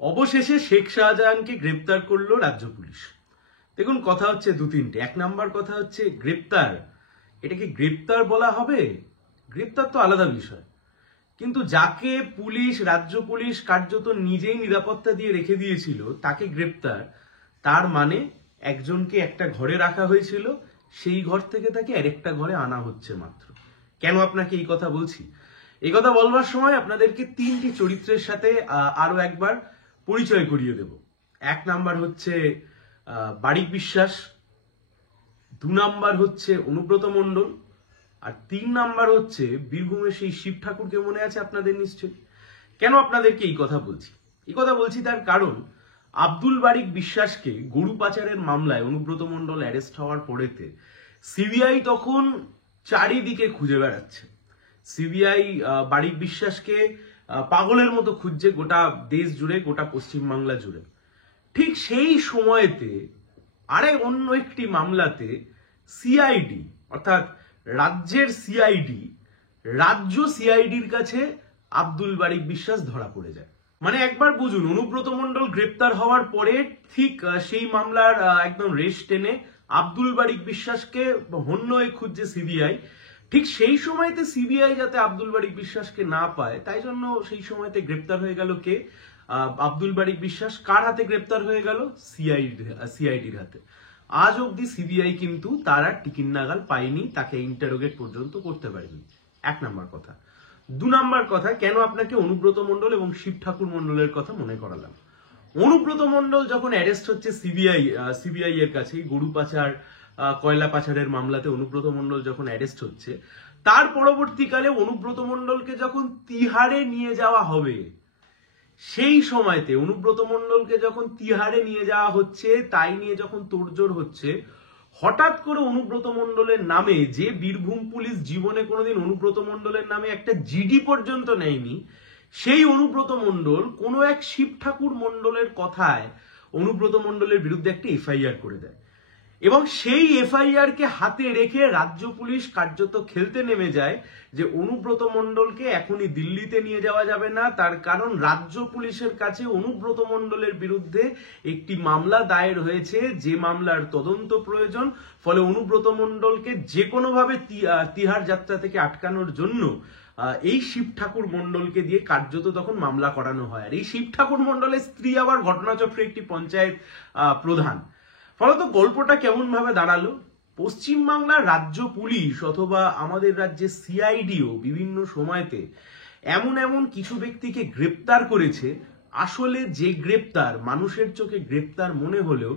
অবশেষে শেখ শাহজাহানকে গ্রেপ্তার করলো রাজ্য পুলিশ। দেখুন, কথা হচ্ছে দু তিনটে। এক নাম্বার কথা হচ্ছে গ্রেপ্তার, এটাকে গ্রেপ্তার বলা হবে? গ্রেপ্তার তো আলাদা বিষয়, কিন্তু যাকে পুলিশ, রাজ্য পুলিশ কার্যত নিজেই নিরাপত্তা দিয়ে রেখে দিয়েছিল তাকে গ্রেপ্তার, তার মানে একজনকে একটা ঘরে রাখা হয়েছিল, সেই ঘর থেকে তাকে আরেকটা ঘরে আনা হচ্ছে মাত্র। কেন আপনাকে এই কথা বলছি? এই কথা বলবার সময় আপনাদেরকে তিনটি চরিত্রের সাথে আরো একবার পরিচয় করিয়ে দেব। এক নাম্বার হচ্ছে বারিক বিশ্বাস, দু নাম্বার হচ্ছে অনুব্রত মণ্ডল, আর তিন নাম্বার হচ্ছে বীরভূমের সেই শিব ঠাকুরকে মনে আছে আপনাদের নিশ্চয়ই। কেন আপনাদেরকে এই কথা বলছি? এই কথা বলছি তার কারণ, আব্দুল বারিক বিশ্বাসকে গরু পাচারের মামলায় অনুব্রত মণ্ডল অ্যারেস্ট হওয়ার পরেতে সিবিআই তখন চারিদিকে খুঁজে বেড়াচ্ছে। সিবিআই বারিক বিশ্বাসকে পাগলের মতো খুঁজছে গোটা দেশ জুড়ে, গোটা পশ্চিমবাংলা জুড়ে। ঠিক সেই সময়তে অন্য একটি মামলাতে সিআইডি অর্থাৎ রাজ্যের সিআইডি, রাজ্য সিআইডির কাছে আব্দুল বারিক বিশ্বাস ধরা পড়ে যায়। মানে একবার বুঝুন, অনুব্রত মণ্ডল গ্রেপ্তার হওয়ার পরে ঠিক সেই মামলার একদম রেশ টেনে আব্দুল বারিক বিশ্বাসকে হন্য হয়ে খুঁজছে সিবিআই। ঠিক সেই সময়তে সিবিআই যাতে আব্দুল বারিক বিশ্বাসকে না পায়, তাই জন্য সেই সময়তে গ্রেপ্তার হয়ে গেল কে? আব্দুল বারিক বিশ্বাস। কার হাতে গ্রেপ্তার হয়ে গেল? সিআইডির হাতে। আজ অব্দি সিবিআই কিন্তু তারা টিকির নাগাল পায়নি, তাকে ইন্টারোগেট পর্যন্ত করতে পারেনি। এক নাম্বার কথা। দু নাম্বার কথা, কেন আপনাকে অনুব্রত মণ্ডল এবং শিব ঠাকুর মণ্ডলের কথা মনে করালাম? অনুব্রত মণ্ডল যখন অ্যারেস্ট হচ্ছে সিবিআই এর কাছে, গরু পাচার, কয়লা পাচারের মামলাতে অনুব্রত মণ্ডল যখন অ্যারেস্ট হচ্ছে, তার পরবর্তীকালে অনুব্রত মণ্ডলকে যখন তিহারে নিয়ে যাওয়া হবে, সেই সময়তে অনুব্রত মণ্ডলকে যখন তিহারে নিয়ে যাওয়া হচ্ছে, তাই নিয়ে যখন তোড়জোড় হচ্ছে, হঠাৎ করে অনুব্রত মণ্ডলের নামে, যে বীরভূম পুলিশ জীবনে কোনোদিন অনুব্রত মণ্ডলের নামে একটা জিডি পর্যন্ত নেয়নি, সেই অনুব্রত মণ্ডল কোনো এক শিব ঠাকুর মণ্ডলের কথায় অনুব্রত মণ্ডলের বিরুদ্ধে একটা এফআইআর করে দেয়, এবং সেই এফআইআর কে হাতে রেখে রাজ্য পুলিশ কার্যত খেলতে নেমে যায় যে অনুব্রত মণ্ডলকে এখনই দিল্লিতে নিয়ে যাওয়া যাবে না, তার কারণ রাজ্য পুলিশের কাছে অনুব্রত মণ্ডলের বিরুদ্ধে একটি মামলা দায়ের হয়েছে, যে মামলার তদন্ত প্রয়োজন। ফলে অনুব্রত মণ্ডলকে যে কোনোভাবে তিহার যাত্রা থেকে আটকানোর জন্য এই শিব ঠাকুর মণ্ডলকে দিয়ে কার্যত তখন মামলা করানো হয়। আর এই শিব ঠাকুর মণ্ডলের স্ত্রী আবার ঘটনাচক্রে একটি পঞ্চায়েত প্রধান। ফলত গল্পটা কেমন ভাবে দাঁড়ালো? পশ্চিমবাংলার রাজ্য পুলিশ অথবা আমাদের রাজ্যের সিআইডিও বিভিন্ন সময়তে এমন এমন কিছু ব্যক্তিকে গ্রেপ্তার করেছে, আসলে যে গ্রেপ্তার মানুষের চোখে গ্রেপ্তার মনে হলেও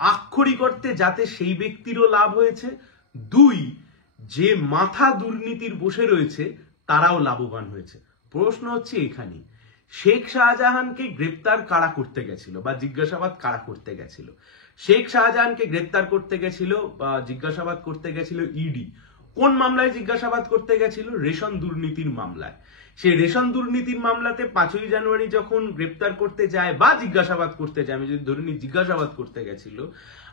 আক্ষরিক অর্থে যাতে সেই ব্যক্তিরও লাভ হয়েছে, দুই, যে মাথা দুর্নীতির বসে রয়েছে তারাও লাভবান হয়েছে। প্রশ্ন হচ্ছে এখানে, শেখ শাহজাহানকে গ্রেপ্তার কারা করতে গেছিল বা জিজ্ঞাসাবাদ কারা করতে গেছিল? শেখ শাহজাহানকে গ্রেপ্তার করতে গেছিল বা জিজ্ঞাসাবাদ করতে গেছিল ইডি। কোন মামলায় জিজ্ঞাসাবাদ করতে গেছিল? রেশন দুর্নীতির মামলায়। সেই রেশন দুর্নীতির মামলাতে 5ই জানুয়ারি যখন গ্রেপ্তার করতে যায় বা জিজ্ঞাসাবাদ করতে যায়, আমি যদি ধরে নিই জিজ্ঞাসাবাদ করতে গেছিল,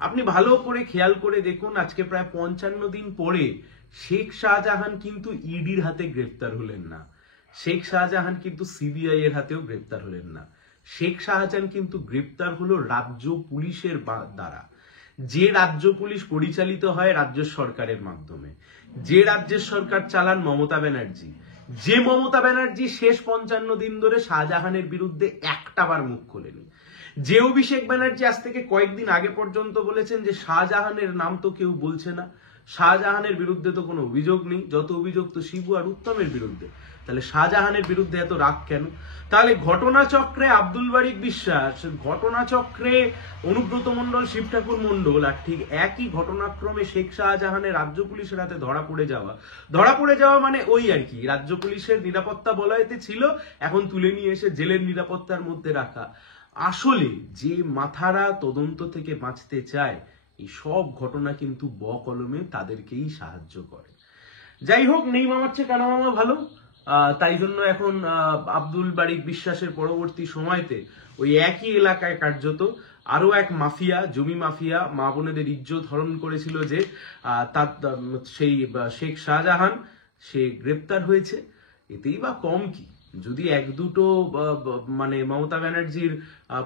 আপনি ভালো করে খেয়াল করে দেখুন, আজকে প্রায় 55 দিন পরে শেখ শাহজাহান কিন্তু ইডির হাতে গ্রেপ্তার হলেন না, শেখ শাহজাহান কিন্তু সিবিআই এর হাতেও গ্রেপ্তার হলেন না। শেখ শাহজাহান কিন্তু গ্রেপ্তার হলো রাজ্য পুলিশের দ্বারা, যে রাজ্য পুলিশ পরিচালিত হয় রাজ্য সরকারের মাধ্যমে, যে রাজ্যের সরকার চালান মমতা ব্যানার্জি, যে মমতা ব্যানার্জি শেষ 55 দিন ধরে শাহজাহানের বিরুদ্ধে একটাবার মুখ খোলেনি, যে অভিষেক ব্যানার্জি আজ থেকে কয়েকদিন আগে পর্যন্ত বলেছেন যে শাহজাহানের নাম তো কেউ বলছে না, শাহজাহানের বিরুদ্ধে তো কোনো অভিযোগ নেই, যত অভিযোগ তো শিবু আর উত্তমের বিরুদ্ধে। তাহলে শাহজাহানের বিরুদ্ধে এত রাগ কেন? তাহলে ঘটনাচক্রে আব্দুল বারিক বিশ্বাস, ঘটনাচক্রে অনুব্রত মণ্ডল, শিব ঠাকুর মণ্ডল, আর ঠিক একই ঘটনাক্রমে শেখ শাহজাহানের রাজ্য পুলিশের হাতে ধরা পড়ে যাওয়া মানে ওই আর কি, রাজ্য পুলিশের নিরাপত্তা বলয়েতে ছিল, এখন তুলে নিয়ে এসে জেলের নিরাপত্তার মধ্যে রাখা। আসলে যে মাথারা তদন্ত থেকে বাঁচতে চায়, এই সব ঘটনা কিন্তু বকলমে তাদেরকেই সাহায্য করে। যাই হোক, নেই মামার চেয়ে কানা মামা ভালো, তাই জন্য এখন আব্দুল বারিক বিশ্বাসের পরবর্তী সময়তে ওই একই এলাকায় কার্যত আরো এক মাফিয়া, জমি মাফিয়া, মা বোনেদের ইজ্জত হরণ করেছিল যে সেই শেখ শাহজাহান, সে গ্রেপ্তার হয়েছে। এতেই বা কম কি? যদি এক দুটো মানে মমতা ব্যানার্জির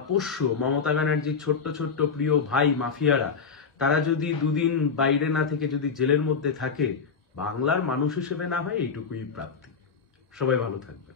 পোষ্য, মমতা ব্যানার্জির ছোট্ট ছোট্ট প্রিয় ভাই মাফিয়ারা, তারা যদি দুদিন বাইরে না থেকে যদি জেলের মধ্যে থাকে, বাংলার মানুষ হিসেবে না হয় এইটুকুই প্রাপ্তি। সবাই ভালো থাকবে।